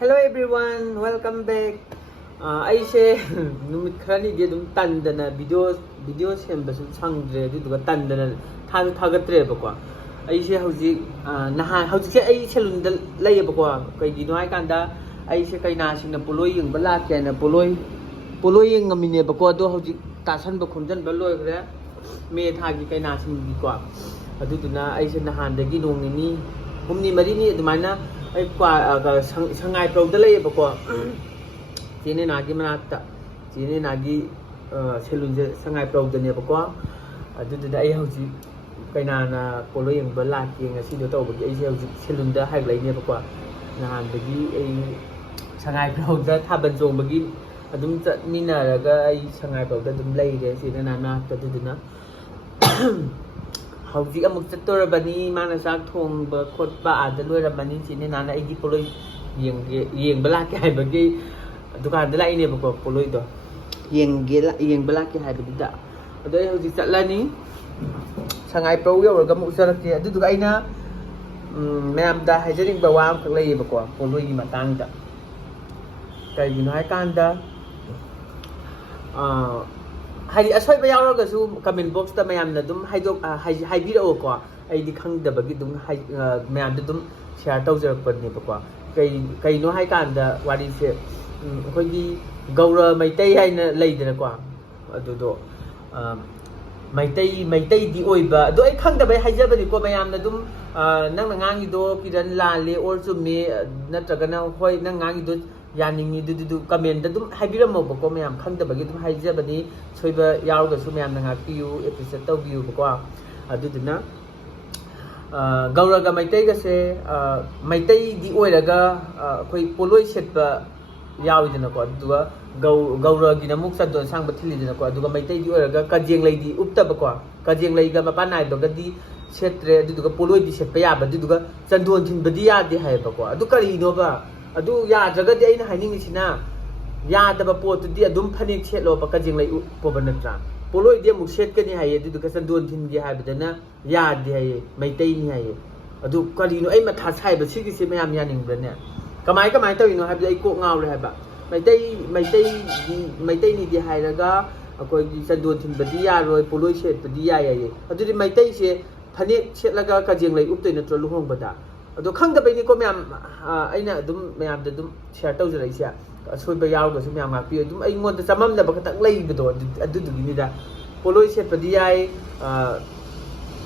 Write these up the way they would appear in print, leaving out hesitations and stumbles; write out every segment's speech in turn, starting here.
Hello everyone, welcome back. ꯑꯩꯁꯦ ꯅꯨꯃꯤꯠ ꯈꯔꯅꯤꯗꯤ ꯑꯗꯨꯝ ꯇꯟꯗꯅ ꯚꯤꯗꯤꯑꯣ ꯁꯦꯝꯕꯁꯨ ꯁꯪꯗ꯭ꯔꯦ ꯑꯗꯨꯗꯨꯒ ꯇꯟꯗꯅ ꯊꯥꯒꯠꯇ꯭ꯔꯦꯕꯀꯣ. ꯑꯩꯁꯦ ꯍꯧꯖꯤꯛꯁꯦ ꯑꯩ ꯁꯦꯂꯨꯟꯗ ꯂꯩꯌꯦꯕꯀꯣ. ꯀꯩꯒꯤꯅꯣ ꯍꯥꯏꯀꯥꯟꯗ ꯑꯩꯁꯦ ꯀꯩꯅꯥꯁꯤꯡꯅ ꯄꯣꯂꯣꯏ ꯌꯦꯡꯕ ꯂꯥꯛꯀꯦꯅ ꯄꯣꯂꯣꯏ ꯌꯦꯡꯉꯝꯃꯤꯅꯦꯕꯀꯣ. ꯑꯗꯣ ꯍꯧꯖꯤꯛ ꯇꯥꯁꯟꯕ ꯈꯣꯝꯖꯟꯕ ꯂꯣꯏꯈ꯭ꯔꯦ ꯃꯦ ꯊꯥꯒꯤ ꯀꯩꯅꯥꯁꯤꯡꯒꯤꯀꯣ. ꯑꯗꯨꯗꯨꯅ ꯑꯩꯁꯦ ꯅꯍꯥꯟꯗꯒꯤ ꯅꯣꯡ ꯅꯤꯅꯤ ꯍꯨꯝꯅꯤ ꯃꯔꯤꯅꯤ ꯑꯗꯨꯃꯥꯏꯅ ꯑꯩ ꯁꯉꯥꯏꯄ꯭ꯔꯧꯗ ꯂꯩꯌꯦꯕꯀꯣ. ꯆꯦꯅꯦꯅꯥꯒꯤ ꯃꯅꯥꯛꯇ ꯆꯦꯅꯦꯅꯥꯒꯤ ꯁꯦꯂꯨꯟꯁꯦ ꯁꯉꯥꯏꯄ꯭ꯔꯧꯗꯅꯦꯕꯀꯣ. ꯑꯗꯨꯗꯨꯗ ꯑꯩ ꯍꯧꯖꯤꯛ ꯀꯩꯅꯥꯅ ꯄꯣꯂꯣ ꯌꯦꯡꯕ ꯂꯥꯛꯀꯦ ꯉꯁꯤꯗꯣ ꯇꯧꯕꯒꯤ ꯑꯩꯁꯦ ꯍꯧꯖꯤꯛ ꯁꯦꯂꯨꯟꯗ ꯍꯥꯏꯒꯠꯂꯛꯏꯅꯦꯕꯀꯣ. ꯅꯍꯥꯟꯗꯒꯤ ꯑꯩ ꯁꯉꯥꯏꯄ꯭ꯔꯧꯗ ꯊꯥꯕꯜ ꯆꯣꯡꯕꯒꯤ ꯑꯗꯨꯝ ꯆꯠꯃꯤꯟꯅꯔꯒ ꯑꯩ ꯁꯉꯥꯏꯄ꯭ꯔꯧꯗ ꯑꯗꯨꯝ ꯂꯩꯔꯦ ꯆꯦꯅꯦꯅꯥ ꯃꯅꯥꯛꯇ. ꯑꯗꯨꯗꯨꯅ ꯍꯧꯖꯤꯛ ꯑꯃꯨꯛ ꯆꯠꯇꯣꯔꯕꯅꯤ. ꯃꯥꯅ ꯆꯥꯛ ꯊꯣꯡꯕ ꯈꯣꯠꯄ ꯑꯥꯗ ꯂꯣꯏꯔꯕꯅꯤ. ꯆꯦꯅꯦꯅꯥꯅ ꯑꯩꯒꯤ ꯄꯣꯂꯣꯏ ꯌꯦꯡꯕ ꯂꯥꯛꯀꯦ ꯍꯥꯏꯕꯒꯤ ꯗꯨꯀꯥꯟꯗ ꯂꯥꯛꯏꯅꯦꯕꯀꯣ. ꯄꯣꯂꯣꯏꯗꯣ ꯌꯦꯡꯕ ꯂꯥꯛꯀꯦ ꯍꯥꯏꯕꯗꯨꯗ ꯑꯗꯣ ꯑꯩ ꯍꯧꯖꯤꯛ ꯆꯠꯂꯅꯤ. ꯁꯉꯥꯏꯄ꯭ꯔꯧ ꯌꯧꯔꯒ ꯑꯃꯨꯛ ꯆꯠꯂꯛꯀꯦ. ꯑꯗꯨꯗꯨꯒ ꯑꯩꯅ ꯃꯌꯥꯝꯗ ꯍꯥꯏꯖꯅꯤꯡꯕ ꯋꯥ ꯑꯃꯈꯛ ꯂꯩꯌꯦꯕꯀꯣ ꯄꯣꯂꯣꯏꯒꯤ ꯃꯇꯥꯡꯗ. ꯀꯩꯒꯤꯅꯣ ꯍꯥꯏꯀꯥꯟꯗ ꯍꯥꯏꯗꯤ ꯑꯁꯣꯏꯕ ꯌꯥꯎꯔꯒꯁꯨ ꯀꯃꯦꯟ ꯕꯣꯛꯁꯇ ꯃꯌꯥꯝꯅ ꯑꯗꯨꯝ ꯍꯥꯏꯕꯤꯔꯛꯑꯣꯀꯣ. ꯑꯩꯗꯤ ꯈꯪꯗꯕꯒꯤ ꯑꯗꯨꯝ ꯃꯌꯥꯝꯗ ꯑꯗꯨꯝ ꯁꯤꯌꯥꯔ ꯇꯧꯖꯔꯛꯄꯅꯦꯕꯀꯣ. ꯀꯩꯅꯣ ꯍꯥꯏꯀꯥꯟꯗ ꯋꯥꯔꯤꯁꯦ ꯑꯩꯈꯣꯏꯒꯤ ꯒꯧꯔ ꯃꯩꯇꯩ ꯍꯥꯏꯅ ꯂꯩꯗꯅꯀꯣ. ꯑꯗꯨꯗꯣ ꯃꯩꯇꯩꯗꯤ ꯑꯣꯏꯕ ꯑꯗꯣ ꯑꯩ ꯈꯪꯗꯕꯩ ꯍꯥꯏꯖꯕꯅꯤꯀꯣ. ꯃꯌꯥꯝꯅ ꯑꯗꯨꯝ ꯅꯪꯅ ꯉꯥꯡꯉꯤꯗꯣ ꯀꯤꯔꯟ ꯂꯥꯜꯂꯦ ꯑꯣꯔ ꯆꯨꯝꯃꯦ ꯅꯠꯇ꯭ꯔꯒꯅ ꯍꯣꯏ ꯅꯪ ꯉꯥꯡꯉꯤꯗꯣ ꯌꯥꯅꯤꯡꯉꯤ ꯑꯗꯨꯗꯨ ꯀꯃꯦꯟꯗ ꯑꯗꯨꯝ ꯍꯥꯏꯕꯤꯔꯝꯃꯣꯕꯀꯣ. ꯃꯌꯥꯝ ꯈꯪꯗꯕꯒꯤ ꯑꯗꯨꯝ ꯍꯥꯏꯖꯕꯅꯤ. ꯁꯣꯏꯕ ꯌꯥꯎꯔꯒꯁꯨ ꯃꯌꯥꯝꯅ ꯉꯥꯛꯄꯤꯌꯨ, ꯑꯦꯄ꯭ꯔꯤꯁꯤꯌꯦꯠ ꯇꯧꯕꯤꯌꯨꯕꯀꯣ. ꯑꯗꯨꯗꯨꯅ ꯒꯧꯔꯒ ꯃꯩꯇꯩꯒꯁꯦ ꯃꯩꯇꯩꯗꯤ ꯑꯣꯏꯔꯒ ꯑꯩꯈꯣꯏ ꯄꯣꯂꯣꯏ ꯁꯦꯠꯄ ꯌꯥꯎꯋꯤꯗꯅꯀꯣ. ꯑꯗꯨꯒ ꯒꯧꯔꯒꯤꯅ ꯑꯃꯨꯛ ꯆꯟꯗꯣꯟ ꯑꯁꯥꯡꯕ ꯊꯤꯜꯂꯤꯗꯅꯀꯣ. ꯑꯗꯨꯒ ꯃꯩꯇꯩꯗꯤ ꯑꯣꯏꯔꯒ ꯀꯖꯦꯡꯂꯩꯗꯤ ꯎꯞꯇꯕꯀꯣ. ꯀꯖꯦꯡꯂꯩꯒ ꯃꯄꯥꯟ ꯅꯥꯏꯕꯒꯗꯤ ꯁꯦꯠꯇ꯭ꯔꯦ. ꯑꯗꯨꯗꯨꯒ ꯄꯣꯂꯣꯏꯗꯤ ꯁꯦꯠꯄ ꯌꯥꯕ. ꯑꯗꯨꯗꯨꯒ ꯆꯟꯗꯣꯟ ꯊꯤꯟꯕꯗꯤꯌꯥꯗꯦ ꯍꯥꯏꯌꯦꯕꯀꯣ. ꯑꯗꯨ ꯀꯔꯤꯅꯣꯕ? ꯑꯗꯨ ꯌꯥꯗ꯭ꯔꯒꯗꯤ ꯑꯩꯅ ꯍꯥꯏꯅꯤꯡꯉꯤꯁꯤꯅ ꯌꯥꯗꯕ ꯄꯣꯠꯇꯨꯗꯤ ꯑꯗꯨꯝ ꯐꯅꯦꯛ ꯁꯦꯠꯂꯣꯕ. ꯀꯖꯦꯡꯂꯩ ꯎꯞꯄꯣꯕ ꯅꯠꯇ꯭ꯔꯥ. ꯄꯣꯂꯣꯏꯗꯤ ꯑꯃꯨꯛ ꯁꯦꯠꯀꯅꯤ ꯍꯥꯏꯌꯦ. ꯑꯗꯨꯗꯨꯒ ꯆꯟꯗꯣꯟ ꯊꯤꯟꯒꯦ ꯍꯥꯏꯕꯗꯅ ꯌꯥꯗꯦ ꯍꯥꯏꯌꯦ. ꯃꯩꯇꯩꯅꯤ ꯍꯥꯏꯌꯦ. ꯑꯗꯨ ꯀꯔꯤꯅꯣ ꯑꯩ ꯃꯊꯥ ꯁꯥꯏꯕ ꯁꯤꯒꯤꯁꯦ ꯃꯌꯥꯝ ꯌꯥꯅꯤꯡꯕ꯭ꯔꯅꯦ? ꯀꯃꯥꯏ ꯇꯧꯔꯤꯅꯣ ꯍꯥꯏꯕꯗꯤ ꯑꯩ ꯀꯣꯛ ꯉꯥꯎꯔꯦ ꯍꯥꯏꯕ. ꯃꯩꯇꯩꯅꯤꯗꯤ ꯍꯥꯏꯔꯒ ꯑꯩꯈꯣꯏꯒꯤ ꯆꯟꯗꯣꯟ ꯊꯤꯟꯕꯗꯤ ꯌꯥꯔꯣꯏ, ꯄꯣꯂꯣꯏ ꯁꯦꯠꯄꯗꯤ ꯌꯥꯏꯌꯦ. ꯑꯗꯨꯗꯤ ꯃꯩꯇꯩꯁꯦ ꯐꯅꯦꯛ ꯁꯦꯠꯂꯒ ꯀꯖꯦꯡꯂꯩ ꯎꯞꯇꯣꯏ ꯅꯠꯇ꯭ꯔꯣ ꯂꯨꯍꯣꯡꯕꯗ? ꯑꯗꯣ ꯈꯪꯗꯕꯩꯅꯤꯀꯣ ꯃꯌꯥꯝ ꯑꯩꯅ ꯑꯗꯨꯝ ꯃꯌꯥꯝꯗ ꯑꯗum ꯁꯤꯌꯥꯔ ꯇꯧꯖꯔꯛꯏꯁꯦ. ꯑꯁꯣꯏꯕ ꯌꯥꯎꯔꯒꯁꯨ ꯃꯌꯥꯝ ꯉꯥꯛꯄꯤꯌꯨ. ꯑꯗꯨꯝ ꯑꯩꯉꯣꯟꯗ ꯆꯃꯝꯅꯕ ꯈꯛꯇꯪ ꯂꯩꯕꯗꯣ ꯑꯗꯨꯗꯨꯒꯤꯅꯤꯗ. ꯄꯣꯂꯣꯏ ꯁꯦꯠꯄꯗꯤ ꯌꯥꯏ,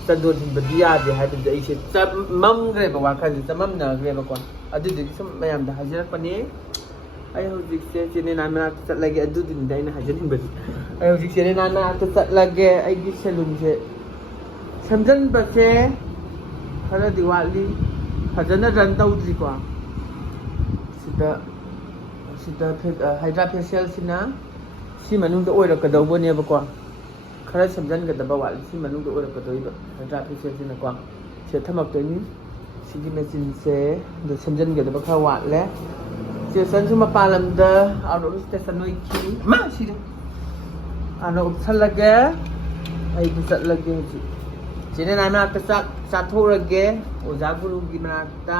ꯆꯟꯗꯣꯟ ꯊꯤꯟꯕꯗꯤ ꯌꯥꯗꯦ ꯍꯥꯏꯕꯗꯨꯗ ꯑꯩꯁꯦ ꯆꯃꯝꯈ꯭ꯔꯦꯕ, ꯋꯥꯈꯜꯁꯦ ꯆꯃꯝꯅꯈ꯭ꯔꯦꯕꯀꯣ. ꯑꯗꯨꯗꯨꯒꯤ ꯁꯨꯝ ꯃꯌꯥꯝꯗ ꯍꯥꯏꯖꯔꯛꯄꯅꯤ. ꯑꯩ ꯍꯧꯖꯤꯛꯁꯦ ꯆꯦꯅꯦꯅꯥ ꯃꯅꯥꯛꯇ ꯆꯠꯂꯒꯦ. ꯑꯗꯨꯗꯨꯅꯤꯗ ꯑꯩꯅ ꯍꯥꯏꯖꯅꯤꯡꯕꯗꯤ. ꯑꯩ ꯍꯧꯖꯤꯛ ꯆꯦꯅꯦꯅꯥ ꯃꯅꯥꯛꯇ ꯆꯠꯂꯒꯦ. ꯑꯩꯒꯤ ꯁꯦꯂꯨꯟꯁꯦ ꯁꯦꯝꯖꯤꯟꯕꯁꯦ ꯈꯔꯗꯤ ꯋꯥꯠꯂꯤ. ꯐꯖꯅ ꯔꯟ ꯇꯧꯗ꯭ꯔꯤꯀꯣ. ꯁꯤꯗ ꯍꯥꯏꯗ꯭ꯔꯥ ꯐꯦꯁꯤꯌꯦꯜꯁꯤꯅ ꯁꯤ ꯃꯅꯨꯡꯗ ꯑꯣꯏꯔꯛꯀꯗꯧꯕꯅꯦꯕꯀꯣ. ꯈꯔ ꯁꯦꯝꯖꯤꯟꯒꯗꯕ ꯋꯥꯠꯂꯤ. ꯁꯤ ꯃꯅꯨꯡꯗ ꯑꯣꯏꯔꯛꯀꯗꯧꯔꯤꯕ ꯍꯥꯏꯗ꯭ꯔꯥ ꯐꯦꯁꯤꯌꯦꯜꯁꯤꯅꯀꯣ. ꯁꯤꯗ ꯊꯝꯃꯛꯇꯣꯏꯅꯤ. ꯁꯤꯒꯤ ꯃꯦꯆꯤꯟꯁꯦ ꯑꯗꯨ ꯁꯦꯝꯖꯤꯟꯒꯗꯕ ꯈꯔ ꯋꯥꯠꯂꯦ. ꯁ꯭ꯇꯦꯁꯟꯁꯨ ꯃꯄꯥꯟ ꯂꯝꯗ ꯑꯥꯎꯠ ꯑꯣꯐ ꯁ꯭ꯇꯦꯁꯟ ꯑꯣꯏꯈꯤ. ꯁꯤꯗ ꯍꯥꯟꯅ ꯎꯞꯁꯜꯂꯒꯦ. ꯑꯩꯗꯤ ꯆꯠꯂꯒꯦ ꯍꯧꯖꯤꯛ. ꯆꯦꯅꯦꯅꯥ ꯃꯅꯥꯛꯇ ꯆꯥꯛ ꯆꯥꯊꯣꯛꯔꯒꯦ. ꯑꯣꯖꯥ ꯒꯨꯔꯨꯒꯤ ꯃꯅꯥꯛꯇ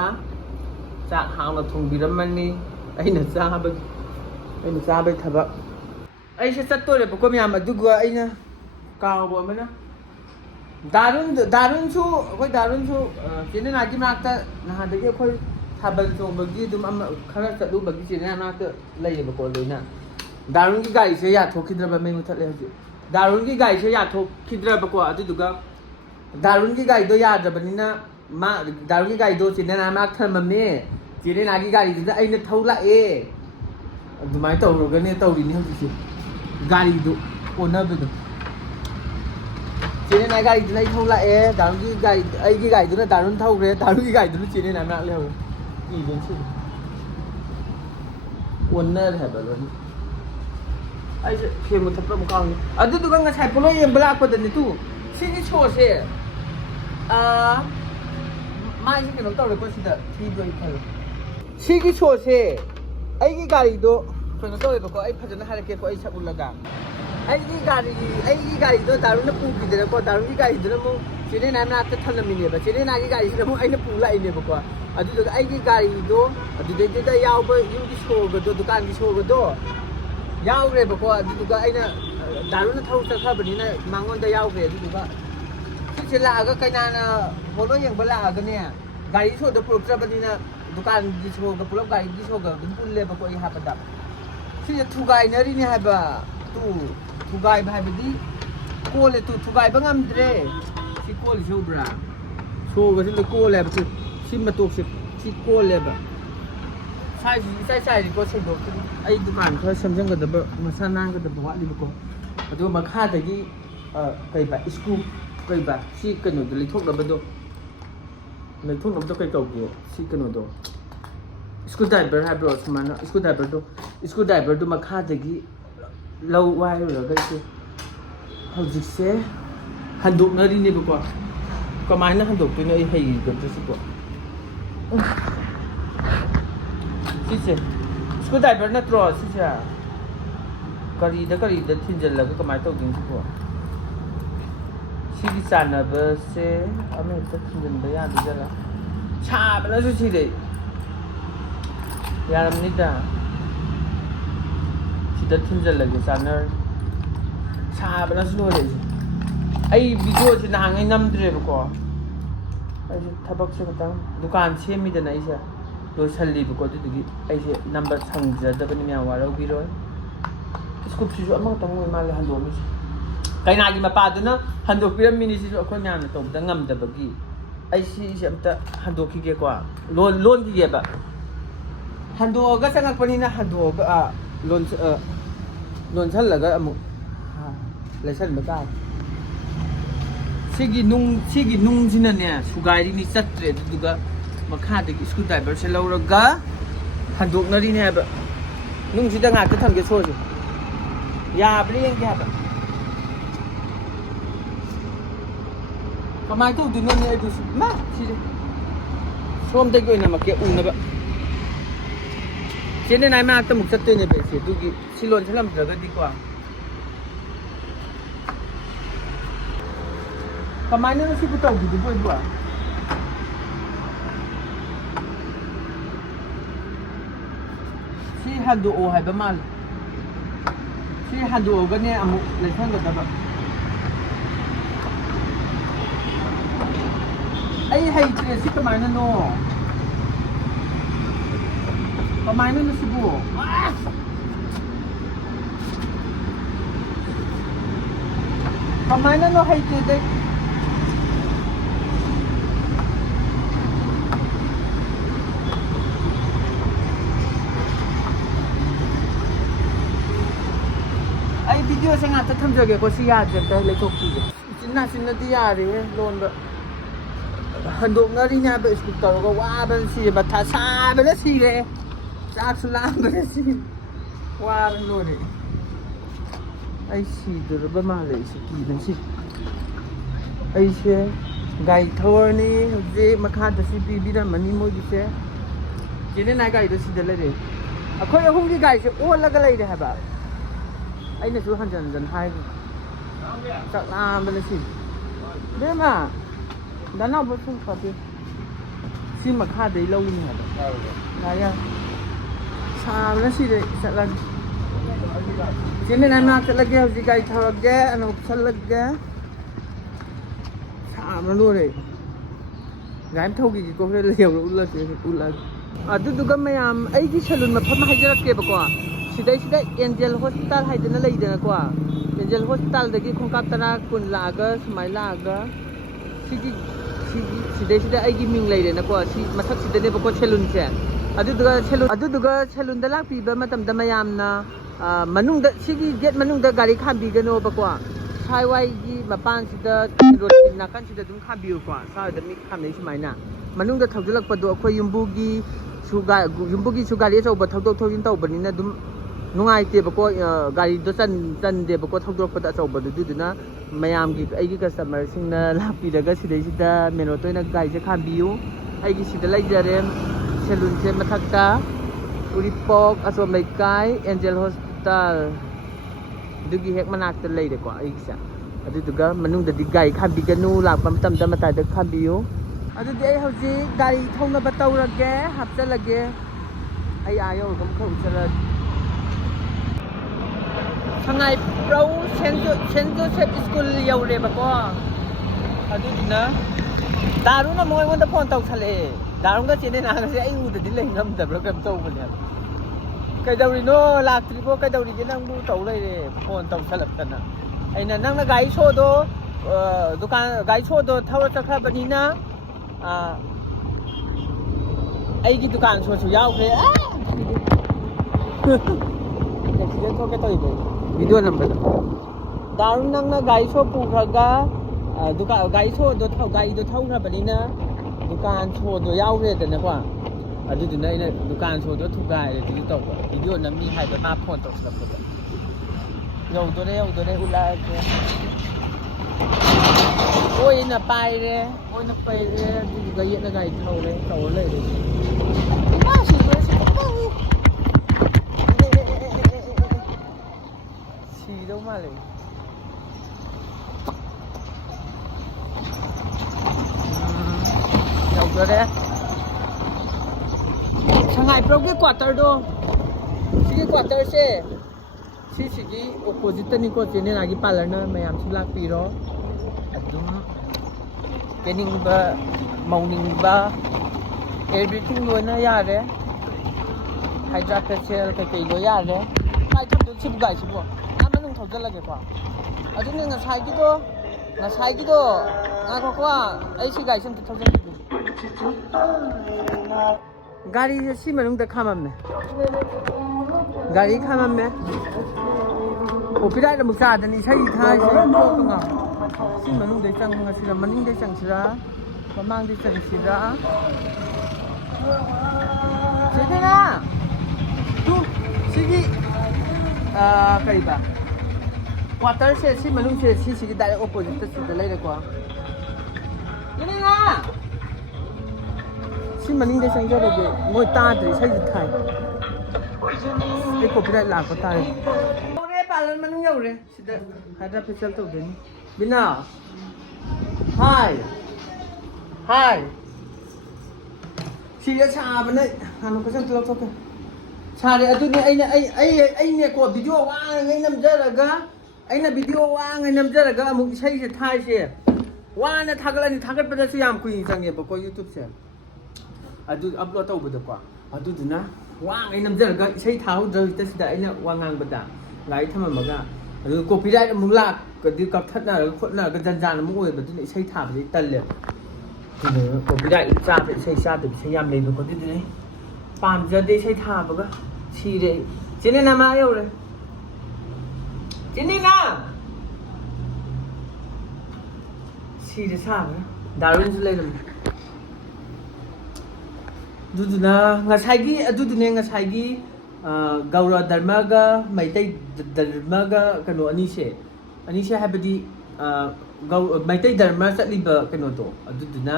ꯆꯥꯛ ꯍꯥꯎꯅ ꯊꯣꯡꯕꯤꯔꯝꯃꯅꯤ. ꯑꯩꯅ ꯆꯥꯕꯩ ꯊꯕꯛ. ꯑꯩꯁꯦ ꯆꯠꯇꯣꯔꯦꯕꯀꯣ ꯃꯌꯥꯝ. ꯑꯗꯨꯒ ꯑꯩꯅ ꯀꯥꯎꯕ ꯑꯃꯅ ꯗꯥꯔꯨꯟꯁꯨ ꯆꯦꯅꯦꯅꯥꯒꯤ ꯃꯅꯥꯛꯇ ꯅꯍꯥꯟꯗꯒꯤ ꯑꯩꯈꯣꯏ ꯊꯥꯕꯜ ꯆꯣꯡꯕꯒꯤ ꯑꯗꯨꯝ ꯈꯔ ꯆꯠꯂꯨꯕꯒꯤ ꯆꯦꯅꯦꯅꯥ ꯃꯅꯥꯛꯇ ꯂꯩꯌꯦꯕꯀꯣ ꯂꯣꯏꯅ. ꯗꯥꯔꯨꯟꯒꯤ ꯒꯥꯔꯤꯁꯦ ꯌꯥꯊꯣꯛꯈꯤꯗ꯭ꯔꯕ. ꯃꯩ ꯃꯨꯊꯠꯂꯦ ꯍꯧꯖꯤꯛ. ꯗꯥꯔꯨꯟꯒꯤ ꯒꯥꯔꯤꯁꯦ ꯌꯥꯊꯣꯛꯈꯤꯗ꯭ꯔꯕꯀꯣ. ꯑꯗꯨꯗꯨꯒ ꯗꯥꯔꯨꯟꯒꯤ ꯒꯥꯔꯤꯗꯣ ꯌꯥꯗ꯭ꯔꯕꯅꯤꯅ ꯗꯥꯔꯨꯟꯒꯤ ꯒꯥꯔꯤꯗꯣ ꯆꯦꯅꯦꯅꯥ ꯃꯅꯥꯛꯇ ꯊꯝꯃꯝꯃꯦ. ꯆꯦꯅꯦꯅꯥꯒꯤ ꯒꯥꯔꯤꯗꯨꯗ ꯑꯩꯅ ꯊꯧ ꯂꯥꯛꯑꯦ. ꯑꯗꯨꯃꯥꯏꯅ ꯇꯧꯔꯒꯅꯦ ꯇꯧꯔꯤꯅꯤ ꯍꯧꯖꯤꯛꯁꯦ. ꯒꯥꯔꯤꯗꯣ ꯑꯣꯟꯅꯕꯗꯣ. ꯆꯦꯅꯦꯅꯥ ꯒꯥꯔꯤꯗꯨꯅ ꯑꯩ ꯊꯧ ꯂꯥꯛꯑꯦ. ꯑꯩꯒꯤ ꯒꯥꯔꯤꯗꯨꯅ ꯗꯥꯔꯨꯟ ꯊꯧꯈ꯭ꯔꯦ. ꯗꯥꯔꯨꯟꯒꯤ ꯒꯥꯔꯤꯗꯨꯅ ꯆꯦꯅꯦꯅꯥ ꯃꯅꯥꯛ ꯂꯩꯍꯧꯔꯦ. ꯑꯣꯟꯅꯔꯦ ꯍꯥꯏꯕ ꯂꯣꯏꯅ. ꯑꯩꯁꯦ ꯐꯦꯟ ꯃꯨꯊꯠꯄ ꯑꯃꯨꯛ ꯀꯥꯎꯅꯤ. ꯑꯗꯨꯗꯨꯒ ꯉꯁꯥꯏ ꯄꯣꯂꯣꯏ ꯌꯦꯡꯕ ꯂꯥꯛꯄꯗꯅꯤ ꯁꯤꯒꯤ ꯁꯣꯁꯦ ꯃꯥꯏꯁꯦ ꯀꯩꯅꯣ ꯇꯧꯔꯦꯀꯣ. ꯁꯤꯗ ꯊꯤꯗꯣ ꯑꯩ ꯈꯜꯂꯦ. ꯁꯤꯒꯤ ꯁꯣꯁꯦ ꯑꯩꯒꯤ ꯒꯥꯔꯤꯗꯣ ꯀꯩꯅꯣ ꯇꯧꯋꯦꯕꯀꯣ. ꯑꯩ ꯐꯖꯅ ꯍꯥꯏꯔꯛꯀꯦꯀꯣ. ꯑꯩ ꯁꯛ ꯎꯠꯂꯒ ꯑꯩꯒꯤ ꯒꯥꯔꯤꯗꯣ ꯗꯥꯔꯨꯅ ꯄꯨꯈꯤꯗꯅꯀꯣ ꯗꯥꯔꯨꯒꯤ ꯒꯥꯔꯤꯗꯨꯅ ꯑꯃꯨꯛ ꯆꯦꯅꯦ ꯅꯥꯏꯃꯅꯥꯛꯇ ꯊꯝꯂꯝꯃꯤꯅꯦꯕ ꯆꯦꯅꯦ ꯅꯥꯒꯤ ꯒꯥꯔꯤꯁꯤꯅ ꯑꯃꯨꯛ ꯑꯩꯅ ꯄꯨ ꯂꯥꯛꯏꯅꯦꯕꯀꯣ ꯑꯗꯨꯗꯨꯒ ꯑꯩꯒꯤ ꯒꯥꯔꯤꯗꯣ ꯑꯗꯨꯗꯩꯗꯨꯗ ꯌꯥꯎꯕ ꯌꯨꯝꯒꯤ ꯁꯣꯒꯗꯣ ꯗꯨꯀꯥꯟꯒꯤ ꯁꯣꯒꯗꯣ ꯌꯥꯎꯈ꯭ꯔꯦꯕꯀꯣ ꯑꯗꯨꯗꯨꯒ ꯑꯩꯅ ꯗꯥꯔꯨꯅ ꯊꯧ ꯆꯠꯈ꯭ꯔꯕꯅꯤ나 ꯃꯉꯣꯟꯗ ꯌꯥꯎꯈ꯭ꯔꯦ ꯑꯗꯨꯗꯨꯒ ꯁꯤꯁꯦ ꯂꯥꯛꯑꯒ ꯀꯩꯅꯥꯅ ꯍꯣꯂꯣ ꯌꯦꯡꯕ ꯂꯥꯛꯑꯒꯅꯦ ꯒꯥꯔꯤ ꯁꯣꯗ ꯄꯨꯔꯛꯇ꯭ꯔꯕꯅꯤꯅ ꯗꯨꯀꯥꯟꯒꯤ ꯁꯣꯒ ꯄꯨꯂꯞ ꯒꯥꯔꯤꯒꯤ ꯁꯣꯒ ꯑꯗꯨꯝ ꯄꯨꯜꯂꯦꯕꯀꯣ ꯑꯩ ꯍꯥꯞꯄꯗ ꯁꯤꯁꯦ ꯊꯨꯒꯥꯏꯅꯔꯤꯅꯦ ꯍꯥꯏꯕ ꯊꯨꯒꯥꯏꯕ ꯍꯥꯏꯕꯗꯤ ꯀꯣꯜꯂꯦ ꯊꯨꯒꯥꯏꯕ ꯉꯝꯗ꯭ꯔꯦ ꯁꯤ ꯀꯣꯜꯂꯤꯁꯤ ꯎꯕ꯭ꯔꯥ ꯁꯣꯒꯁꯤ ꯂꯣꯏ ꯀꯣꯜꯂꯦꯕ ꯁꯤ ꯃꯇꯣꯛꯁꯦ ꯁꯤ ꯀꯣꯜꯂꯦꯕ ꯁꯥꯏꯁꯤ ꯏꯆꯥꯏ ꯆꯥꯏꯔꯤꯀꯣ ꯁꯦꯡꯗꯣꯛꯇ꯭ꯔꯤ ꯑꯩ ꯗꯨꯀꯥꯟ ꯈꯔ ꯁꯦꯝꯖꯤꯟꯒꯗꯕ ꯃꯁꯥ ꯅꯥꯟꯒꯗꯕ ꯋꯥꯠꯂꯤꯕꯀꯣ ꯑꯗꯨꯒ ꯃꯈꯥꯗꯒꯤ ꯀꯩꯕ ꯏꯁꯀ꯭ꯔꯨ ꯀꯩꯕ ꯁꯤ ꯀꯩꯅꯣꯗꯣ ꯂꯩꯊꯣꯛꯅꯕꯗꯣ ꯀꯩ ꯀꯧꯒꯦ ꯁꯤ ꯀꯩꯅꯣꯗꯣ ꯁ꯭ꯀ꯭ꯔꯨ ꯗ꯭राꯏꯚꯔ ꯍꯥꯏꯕ꯭ꯔꯣ ꯁꯨꯃꯥꯏꯅ ꯁ꯭ꯀ꯭ꯔꯨ ꯗ꯭राꯏꯚꯔꯗꯨ ꯃꯈꯥꯗꯒꯤ ꯋꯥꯏꯔꯨꯔꯒ ꯑꯩꯁꯦ ꯍꯧꯖꯤꯛꯁꯦ ꯍꯟꯗꯣꯛꯅꯔꯤꯅꯦꯕꯀꯣ ꯀꯃꯥꯏꯅ ꯍꯟꯗꯣꯛꯇꯣꯏꯅꯣ ꯑꯩ ꯍꯩꯒꯗ꯭ꯔꯁꯤꯀꯣ ꯁꯤꯁꯦ ꯁ꯭ꯀ꯭ꯔꯨ ꯗ꯭राꯏꯚꯔ ꯅꯠꯇ꯭ꯔꯣ ꯁꯤꯁꯦ ꯀꯔꯤꯗ ꯊꯤꯟꯖꯤꯜꯂꯒ ꯀꯃꯥꯏꯅ ꯇꯧꯗꯣꯏꯅꯣ ꯁꯤꯕꯣ 시기 짠나버세 아메 뜯는데 야 되잖아 차브나서 시래 야랍니다 시다 틴절라게 짠널 차브나서 노래지 아이 비디오지 나항에 남드레버고 아이제 타박세 같은 두칸 셈이잖아 이제 로살리버고 어디기 아이제 넘버 상자다버니 면 와라우기로 스쿱시주 아무것도 못 말래 한 도미지 ꯀꯩꯅꯥꯒꯤ ꯃꯄꯥꯗꯨꯅ ꯍꯟꯗꯣꯛꯄꯤꯔꯝꯃꯤꯅꯤꯁꯤꯁꯨ ꯑꯩꯈꯣꯏ ꯃꯌꯥꯝꯅ ꯇꯧꯕꯗ ꯉꯝꯗꯕꯒꯤ ꯑꯩ ꯁꯤꯁꯦ ꯑꯝꯇ ꯍꯟꯗꯣꯛꯈꯤꯒꯦꯀꯣ ꯂꯣꯟꯈꯤꯒꯦꯕ ꯍꯟꯗꯣꯛꯑꯒ ꯆꯪꯉꯛꯄꯅꯤꯅ ꯍꯟꯗꯣꯛꯑꯒ ꯂꯣꯟꯁꯜꯂꯒ ꯑꯃꯨꯛ ꯂꯩꯁꯟꯕ ꯇꯥꯔꯦ ꯁꯤꯒꯤ ꯅꯨꯡꯁꯤꯅꯅꯦ ꯁꯨꯒꯥꯏꯔꯤꯅꯤ ꯆꯠꯇ꯭ꯔꯦ ꯑꯗꯨꯗꯨꯒ ꯃꯈꯥꯗꯒꯤ ꯁ꯭ꯀ꯭ꯔꯨ ꯗ꯭राꯏꯚꯔꯁꯦ ꯂꯧꯔꯒ ꯍꯟꯗꯣꯛꯅꯔꯤꯅꯦ ꯍꯥꯏꯕ ꯅꯨꯡꯁꯤꯗ ꯉꯥꯛꯇ ꯊꯝꯒꯦ ꯁꯣꯁꯦ ꯌꯥꯕ꯭ꯔꯥ ꯌꯦꯡꯒꯦ ꯍꯥꯏꯕ ꯀꯃꯥꯏꯅ ꯇꯧꯗꯣꯏꯅꯣꯅꯦ ꯑꯩꯗꯨꯁꯨ ꯃꯥ ꯁꯤꯁꯦ ꯁꯣꯝꯗꯒꯤ ꯑꯣꯏꯅ ꯃꯛꯀꯦ ꯎꯅꯕ ꯆꯦꯅꯦ ꯅꯥꯏ ꯃꯅꯥꯛꯇ ꯑꯃꯨꯛ ꯆꯠꯇꯣꯏꯅꯦꯕ ꯑꯩꯁꯦ ꯑꯗꯨꯒꯤ ꯁꯤ ꯂꯣꯟꯁꯜꯂꯝꯗ꯭ꯔꯒꯗꯤꯀꯣ ꯀꯃꯥꯏꯅꯅꯣ ꯁꯤꯕꯨ ꯇꯧꯈꯤꯗꯨꯕꯨ ꯑꯩꯕꯨ ꯁꯤ ꯍꯟꯗꯣꯛꯑꯣ ꯍꯥꯏꯕ ꯃꯥꯜꯂꯦ ꯁꯤ ꯍꯟꯗꯣꯛꯑꯒꯅꯦ ꯑꯃꯨꯛ ꯂꯩꯁꯟꯒꯗꯕ ꯑꯩ ꯍꯩꯇ꯭ꯔꯦ ꯁꯤ ꯀꯃꯥꯏꯅꯅꯣ ꯁꯤꯕꯨ कमायना नो है के देख आई वीडियो से ngata thamjage ko si yadre ta le thok ki sinna sinna ti yare lon ba handok na ri nya ba scooter ko wa ba si ba tha sa ba le si le sak sulam ba le si wa lo re ai si dur ba ma le si ki ben si ai se gai thor ni je makha da si bi da mani mo ji se jine na gai do si da le re akhoi ahum gi gai se o la ga lai de ha ba ai na su han jan jan hai chak la ba le si de ma da na bo su fa de si makha dai lau ni ha ba na ya sa ba si de sa la jine na na sa la ge ji gai thor ge anu sal la ge mà luôn này gái thâu cái có cái liều là từ từ cái mày cái salon mà phải hay ra cái bạc qua sida Angel Hospital hay đến lấy đến qua Angel Hospital đấy cái không cắt tana kun laga smile laga sida cái mình lấy đến qua mà thắc sida này bạc qua salon chứ từ cái salon đó là pi ba mà tầm đó mày na manung đó cái manung đó gari kham bi cái nó bạc qua sai wai gi mapan sida road na kan sida dum kha biu kwa sa da mi kham nei sumai na manung da thawjulak pa do akhoi yumbugi sugari chau ba thawdok thawin taw bani na dum nungai te ba ko gari do chan de ba ko thawdok pa da chau ba du na mayam gi ai gi customer sing na lapi daga sida meno toy na gai je kham biu ai gi sida lai jare salon se mathak ta uripok asom lai kai Angel Hospital ꯑꯗꯨꯒꯤ ꯍꯦꯛ ꯃꯅꯥꯛꯇ ꯂꯩꯔꯦꯀꯣ ꯑꯩꯒꯤꯁꯦ ꯑꯗꯨꯗꯨꯒ ꯃꯅꯨꯡꯗꯗꯤ ꯒꯥꯔꯤ ꯈꯥꯝꯕꯤꯒꯅꯨ ꯂꯥꯛꯄ ꯃꯇꯝꯗ ꯃꯇꯥꯏꯗ ꯈꯥꯝꯕꯤꯌꯨ ꯑꯗꯨꯗꯤ ꯑꯩ ꯍꯧꯖꯤꯛ ꯒꯥꯔꯤ ꯊꯧꯅꯕ ꯇꯧꯔꯒꯦ ꯍꯥꯞꯆꯜꯂꯒꯦ ꯑꯩ ꯌꯧꯔꯒ ꯑꯃꯨꯛ ꯎꯠꯆꯔꯛꯑꯒꯦ ꯁꯉꯥꯏꯄ꯭ꯔꯧ ꯁꯦꯟ ꯖꯣꯁꯦꯞ ꯁ꯭ꯀꯨꯜ ꯌꯧꯔꯦꯕꯀꯣ ꯑꯗꯨꯗꯨꯅ ꯗꯥꯔꯨꯅ ꯑꯃꯨꯛ ꯑꯩꯉꯣꯟꯗ ꯐꯣꯟ ꯇꯧꯁꯜꯂꯛꯑꯦ ꯗꯥꯔꯨꯒ ꯆꯦꯅꯦ ꯅꯍꯥꯟꯒꯁꯦ ꯑꯩ ꯎꯗꯗꯤ ꯂꯩ ꯉꯝꯗꯕ꯭ꯔꯥ ꯀꯩꯅꯣ ꯇꯧꯕꯅꯦꯕ ꯀꯩꯗꯧꯔꯤꯅꯣ ꯂꯥꯛꯇ꯭ꯔꯤꯕꯣ ꯀꯩꯗꯧꯔꯤꯒꯦ ꯅꯪꯕꯨ ꯇꯧ ꯂꯩꯔꯦ ꯐꯣꯟ ꯇꯧꯁꯜꯂꯛꯇꯅ ꯑꯩꯅ ꯅꯪꯅ ꯒꯥꯔꯤ ꯁꯣꯗꯣ ꯗꯨꯀꯥꯟ ꯒꯥꯔꯤ ꯁꯣꯗꯣ ꯊꯧꯔ ꯆꯠꯈ꯭ꯔꯕꯅꯤꯅ ꯑꯩꯒꯤ ꯗꯨꯀꯥꯟ ꯁꯣꯁꯨ ꯌꯥꯎꯈ꯭ꯔꯦ ꯑꯦꯛꯁꯤꯗꯦꯟ ꯊꯣꯛꯀꯦ ꯇꯧꯔꯤꯕ ꯚꯤꯗꯤꯑꯣ ꯅꯝꯕꯗ ꯗꯥꯔꯨ ꯅꯪꯅ ꯒꯥꯔꯤ ꯁꯣ ꯄꯨꯈ꯭ꯔꯒ ꯒꯥꯔꯤꯗꯣ ꯊꯧꯈ꯭ꯔꯕꯅꯤꯅ ꯗꯨꯀꯥꯟ ꯁꯣꯗꯣ ꯌꯥꯎꯈ꯭ꯔꯦꯗꯅꯀꯣ ꯑꯗꯨꯗꯨꯅ ꯑꯩꯅ ꯗꯨꯀꯥꯟ ꯁꯣꯗꯣ ꯊꯨꯒꯥꯏꯔꯦ ꯑꯗꯨꯗꯤ ꯇꯧꯕ ꯚꯤꯗꯤꯑꯣ ꯅꯝꯃꯤ ꯍꯥꯏꯕ ꯃꯥ ꯐꯣꯟ ꯇꯧꯁꯤꯜꯂꯛꯄꯗ ꯌꯧꯗꯣꯔꯦ ꯎꯠꯂꯛꯑꯒꯦ ꯑꯣꯏꯅ ꯄꯥꯏꯔꯦ ꯑꯣꯏꯅ ꯄꯩꯔꯦ ꯑꯗꯨꯗꯨꯒ ꯌꯦꯠꯅ ꯒꯥꯔꯤ ꯊꯧꯔꯦ ꯇꯧꯔ ꯂꯩꯔꯦ 시도 말래. 여기래. 상하이프로의 쿼터도 시기 쿼터세 시시기 오포지트니고 제네 나기 팔러나 mayam silak piro adum keningba mauningba everything loina yare hydra facial kai lo yare kai thap chip gai sibo amanung thojala게 kwa adune ngasaigido ngakokwa ai si gai sim thojala게 गाड़ी सी मनुंग खामे गाड़ी खामे copyright अमुक चादनी इसाई थाइसे कोकंगा सी मनुंग दे चंगसिरा मनिंग दे चंगसिरा ममांग दे चंगसिरा सेदेना तू सिगी करीबा quarter से सी मनुंग से सी direct opposite से ले रे को येनेना सी मनिंग दे संगे लगे मोय ताद्री सही थाई ए कॉपीराइट लाको तारे ओरे पालन मनुंग यौरे सिदा हाइड्रा फेशियल तो देनी बिना हाय सिया छाबने हानो कसन तलक थोके छारे अदुने अइने को वीडियो वांगै नमजरगा अइना वीडियो वांगै नमजरगा अमुक सही से थाई से वाना थागलनी थागतपदसु याम कुइ संगे बको YouTube से अदु अपलोड तौबदको अदुदुना वांग ai namjaraga isai thahudra sida aina wangangbada gai thamamaga adu copyright amuk lak kadi kapthatna khotna ga janjan amuk oibaduna isai thabadi talle dune copyright chabe isai chade isai yam leibu ko dune pamjade isai thabaga sire chine nama yore chine na sire sabe darun su leilam दुदुना ngसाइगी अदुदुने ngसाइगी गौरा धर्मगा मैतै धर्मगा कनो अनिसे हाबदी मैतै धर्म चलिबा कनो तो अदुदुना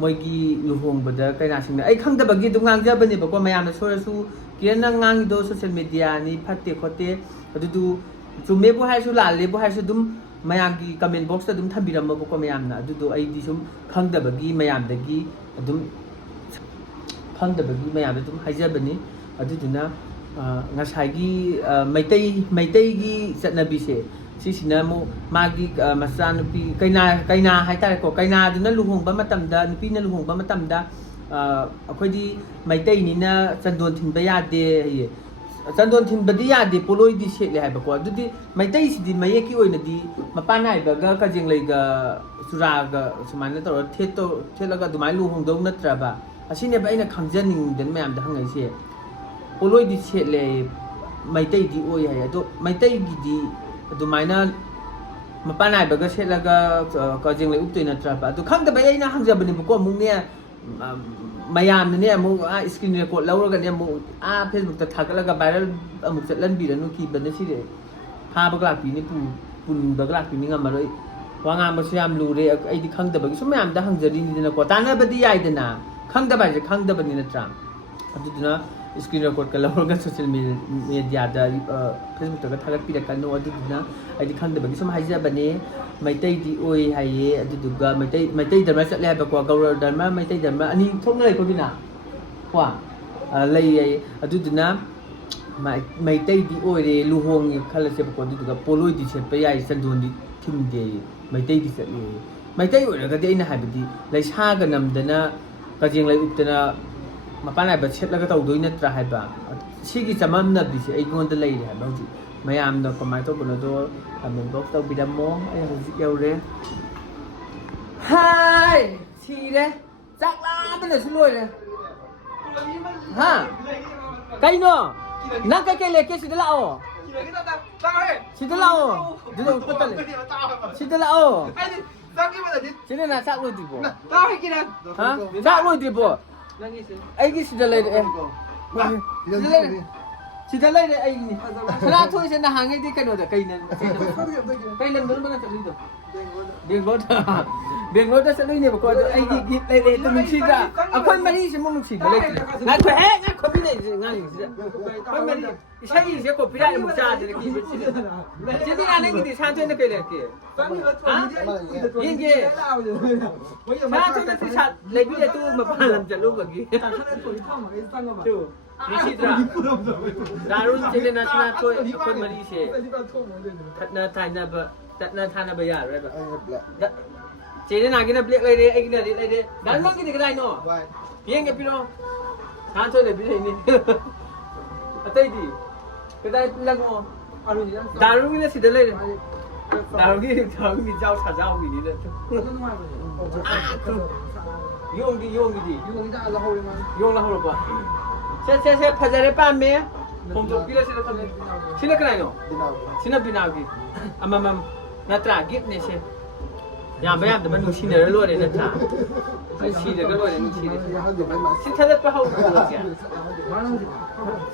मोइगी लुहोंगबदा कैनासिंगना ai khangdabagi du ngangjabane bako mayamna sorasu kirana ngangido social media ni phatte khote adudu chumebu haisu lalebu haisu dum mayamgi comment box ta dum thambiramma bako mayamna adudu ai di sum khangdabagi mayamdagi adum खंदबगी मयाम तुम हाइजबनी अदुदुना ngसाइगी मैतैगी चटनबीसे सिसिना मु मागी मचानुपी कैना हाइतारे को कैनादुना लुहोंगबा मतमदा नुपीना लुहोंगबा मतमदा अखोइदी मैतैनिना चंदोन थिनबा यादे ये चंदोन थिनबदी यादे पोलोइदी सेले हाइबको अदुदी मैतैसिदी मयेकी ओइनदी मपान हाइबगा कजेंगलैगा सुरागा सुमाना तोर थेलगा दुमाइ लुहोंगदौ नत्रबा असिनेबा अइना खंजनिंगदन मयामदा हंगैसे पोलोइदी सेले मैतैदी ओइ हाय अदो मैतैगिदी अदुमाइना मपान हाइबगा सेलगा कजेंगलै उपतै नत्रबा अदो खंगदबा अइना हंजबनि बको मुंगने मयामने अमु स्क्रीन रेकॉर्ड लौरगने अमु फेसबुक ता थागलगा वायरल अमु चलनबिरनु किबने सिरे हाबग लाक्पिनि पुनबग लाक्पिनि ngamarai wangambasi yam lure aidi khangdabagi sum yamda hangjari ni dina ko tanabadi yaidana khangdaba je khangdabani natra aduduna สกรีนเรคคอร์ดกันแล้วก็โซเชียลมีเดียได้เฟซบุ๊กก็ทักปีละกันโน้ตดูนะไอ้ที่ขั้นเดี๋ยวบางทีสมัยจะแบบนี้ไม่ได้ดีโอ้ยให้ดูก็ไม่ได้เดินมาสักแล้วแบบว่าเกาหลีเดินมาไม่ได้เดินมาอันนี้ทุกอะไรก็พี่นะว่าเลยดูนะไม่ได้ดีโอ้ยลูกหงเขาเลยเสียบก่อนดูก็โปโลดิเชนไปยัยสันโดนดิทิมเดียไม่ได้ดีสักเลยไม่ได้อยู่แล้วก็ได้นะให้แบบนี้เลยชากันนำเดนะก็จริงเลยอุปนะมาปั้นอะไรแบบเช็ดแล้วก็ต้องดูนี่ตราให้บ้างสิ่งที่จะมันนับดิสิไอ้คนแต่เลยเนี่ยบางทีไม่ยามเราก็ไม่ต้องคนละตัวมันบอกต้องบิดามองไอ้หุ่นสิเอวเลยไฮทีเลยจักรลาเป็นอะไรสุดเลยฮะไก่เนาะนั่งไก่เลยแค่สิเดล่าอ๋อสิเดล่าอ๋อเดี๋ยวพูดกันเลยสิเดล่าอ๋อสิเดล่าจักรรู้ดิบ่ฮะจักรรู้ดิบ่ไอ้กี่สิเดล่าเองสิเดล่าไอ้นี่ขณะทุกคนน่ะหางไอ้ที่กันว่าไก่นั่นไก่นั่นมันมันจะรู้ดิเบียงรถจะสนุกเนี่ยบอกว่าไอ้ที่เลยตัวมึงชิดอะคนมาดิฉันมึงชิดเลยงั้นเถอะงั้นคนไม่ได้งั้นคนมาดิใช่ยิ่งเสียกว่าพี่ได้มึงจ้าจะกี่ปีจะที่งานนี้กี่ชาติเนี่ยก็เลยกี่ยิ่งกี่ชาติเนี่ยที่ชาติเลยพี่ได้ตู้มาพันลำจะรู้แบบกี่ดูนี่ชิดระดารุนเจเลนาชนะช่วยคนมาดิเช่ขัดนาทายนาบขัดนาทานาบยาอะไรแบบเจนนากินเปลี่ยนอะไรไอ้กินอะไรดันมังกินก็ได้เนาะเพียงแค่พี่น้องทานช่วยเลยพี่เลยนี่อะไรดีก็ได้ลังอ๋อดารุนกินสิเดเลยดารุนกินเจ้าชาเจ้าวินี่เลยยงดียงละหัวป่ะเช่พัชร์ป้าเมียผมจะกินอะไรสินะครับชินักไหนเนาะชินักบินากิอามานาตรากิฟเนี่ยเช่ยามไปยามแต่มันนุ่งชินเนอร์ล้วนเลยนะจ๊ะไอ้ชินเนอร์ก็ล้วนเลยนุ่งชินเนอร์ชินทาร์ดไปเขาดูสิ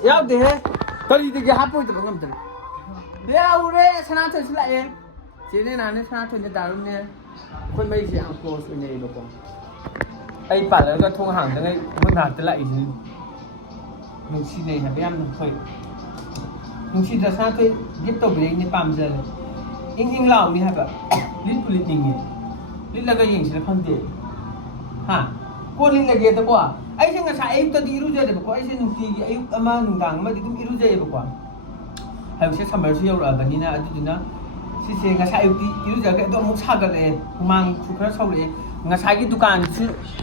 ยาวเด้ตอนนี้ที่ฮับพูดจะบังคับตัวเดี๋ยวเอาเลยชนะชนะเองเจนนี่นานนี่ชนะชนะดารุนเนี่ยคนไม่ใช่อังโกลส์เนี่ยบอกว่าไอ้ปัดแล้วก็ทงห่างจังไอ้คนห่างจะละอีกนิดนุ่งชินเนี่ยฮับไปยามนุ่งเคยนุ่งชินจะชนะเคยยึดตัวเบรกนี่ปั๊มจะเลยอิงเรามีฮับแบบลิ้นผลิตยังไงลิ้นแล้วก็ยิงสิคนเดียวฮะกูลิ้นแล้วก็ตัวไอ้เช่นก็ใช้ไอ้ตัวที่รู้ใจเด็กบอกไอ้เช่นนุ่งที่ไอ้อามานุ่งดังมาที่ตุ้มรู้ใจบอกว่าให้เช่นสมัยที่เราแบบนี้นะดูนะสิเช่นก็ใช้ไอ้ที่รู้ใจก็ตัวมุกชากันเลยมังคุกแล้วชอบเลยงั้นใช้ที่ดุการ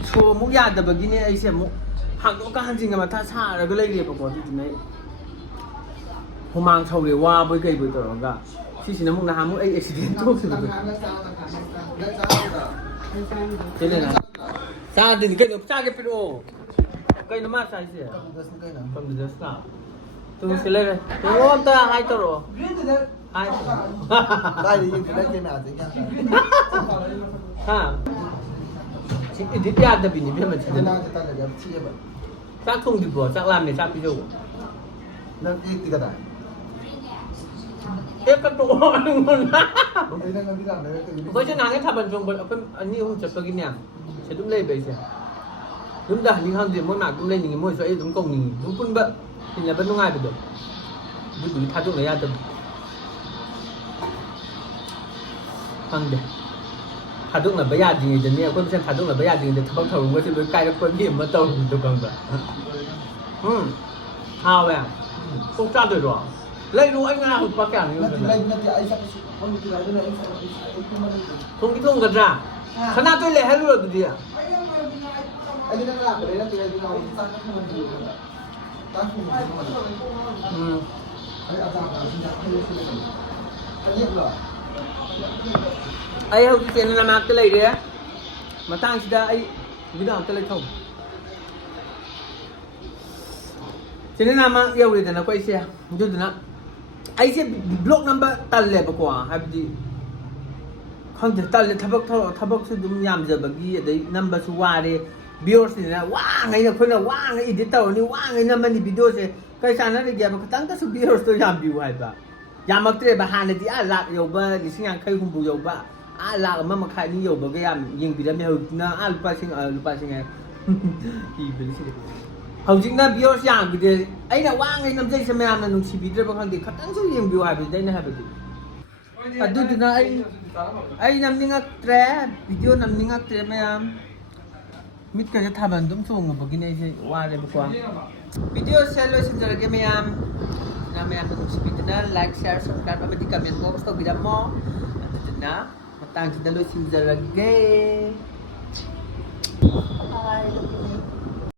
โชว์มุกยาแต่แบบนี้ไอ้เช่นมุกหักตัวก็หันจริงกันมาท่าชาแล้วก็เลยเรียบบอกว่าดูนะผมมังชอบเลยว่าไม่เคยไปตัวหรอกก็ที่สินะมุกนะฮะมุกไอ้อุบิเหตุทุกสิ่งเลยเจริญนะซาดินกันชาเก็บไปดูกันน้ำมันใส่เสียคำเดียวสักตัวสิเลยตัวอันตรายตัวหายได้ดีอยู่ได้แค่ไหนสิครับฮะสิ่งที่ยากจะเป็นยังไงมันจะน่าจะตั้งแต่ยังเชี่ยแบบสักทุ่งดีกว่าสักลามเนี่ยสักพี่โจนั่นอีกตีกระดาษเอ๊ะกระโดดนึงมันนะผมไปนั่งกันที่หลังเลยเพราะฉะนั้นให้ทำบันทรงบนอันนี้ผมจะไปกินเนี่ยใช้ตุ้มเล่ไปเสียตุ้มด่าลิงห้ามเดี๋ยวมันหนักตุ้มเล่อย่างงี้มั่วช่วยตุ้มกงนี่ตุ้มปุ่นแบบนี่แหละเป็นต้องง่ายไปเดี๋ยวดูดูท่าตุ้มไหนยากจังฟังเดี๋ยวท่าตุ้มแบบไม่ยากจริงๆเนี่ยคนไม่ใช่ท่าตุ้มแบบไม่ยากจริงๆแต่ถ้าเขาถงว่าจะรู้ใกล้แล้วคนที่มาโตตัวกันแบบเอาแบบพวกจ้าตัวหรอเลยรู้ไอ้งานอุปการนี่มันเป็นทุ่งที่ทุ่งกันจ้าขนาดตัวเล็กให้รู้ตัวเดียวไอ้ที่นั่งหลับเลยนะตัวที่เราตั้งขึ้นมาดูตั้งขึ้นมาไอ้อาจารย์ที่จะให้รู้สึกอันนี้เหรอไอ้เขาที่เซ็นนามาตัวเล็กเลยมาตั้งสิได้ไอ้วิธีตัวเล็กทุ่งเซ็นนามาเยอะเลยแต่นะก็ไอ้เสียดูนะไอ้เช่นบล็อกนัมเบอร์ตัดเลยบอกว่าให้ดีเขาจะตัดเลยทับกสุดยามจะบางทีได้นัมเบอร์สุวารีบิโอสินะว่างไงนะคนละว่างไอ้ดิจิตอลนี่ว่างไงนะมันนี่วิดีโอสิก็ฉันนั่นเองมันก็ตั้งแต่สุดบิโอสิตัวยามบิวให้ป่ะยามมักเตะบ้านเนี่ยที่อาลักโยบะนี่สิ่งยังใครคุ้มบุโยบะอาลักมันมาขายนี่โยบะก็ยามยิงบิดามีหุ่นนะอาลูกป้าสิงไงที่เป็นสิ ꯍꯧꯖꯤꯛꯅ ꯚꯤꯌꯣꯔꯁ ꯌꯥꯝꯈꯤꯗꯦ ꯑꯩꯅ ꯋꯥꯡꯉꯩ ꯅꯝꯖꯩꯁꯦ ꯃꯌꯥꯝꯅ ꯅꯨꯡꯁꯤꯕꯤꯗ꯭ꯔꯕ ꯈꯪꯗꯦ ꯈꯇꯪꯁꯨ ꯌꯦꯡꯕꯤꯌꯨ ꯍꯥꯏꯕꯗꯤ ꯑꯩꯅ ꯍꯥꯏꯕꯗꯤ ꯑꯗꯨꯗꯨꯅ ꯑꯩ ꯅꯝꯅꯤꯡꯉꯛꯇ꯭ꯔꯦ ꯚꯤꯗꯤꯑꯣ ꯅꯝꯅꯤꯡꯉꯛꯇ꯭ꯔꯦ ꯃꯌꯥꯝ ꯃꯤꯠꯀꯁꯦ ꯊꯥꯕꯜ ꯑꯗꯨꯝ ꯆꯣꯡꯉꯕꯒꯤꯅꯦ ꯑꯩꯁꯦ ꯋꯥꯔꯦꯕꯀꯣ ꯚꯤꯗꯤꯑꯣꯁꯦ ꯂꯣꯏꯁꯤꯟꯖꯔꯒꯦ ꯃꯌꯥꯝꯅ ꯅꯨꯡꯁꯤꯕꯤꯗꯨꯅ ꯂꯥꯏꯛ ꯁꯤꯌꯥꯔ ꯁꯕꯁꯀ꯭ꯔꯥꯏꯕ ꯑꯃꯗꯤ ꯀꯃꯦꯟ ꯕꯣꯛꯁ ꯇꯧꯕꯤꯔꯝꯃꯣ ꯑꯗꯨꯗꯨꯅ ꯃꯇꯥꯡꯁꯤꯗ ꯂꯣꯏꯁꯤꯟꯖꯔꯒꯦ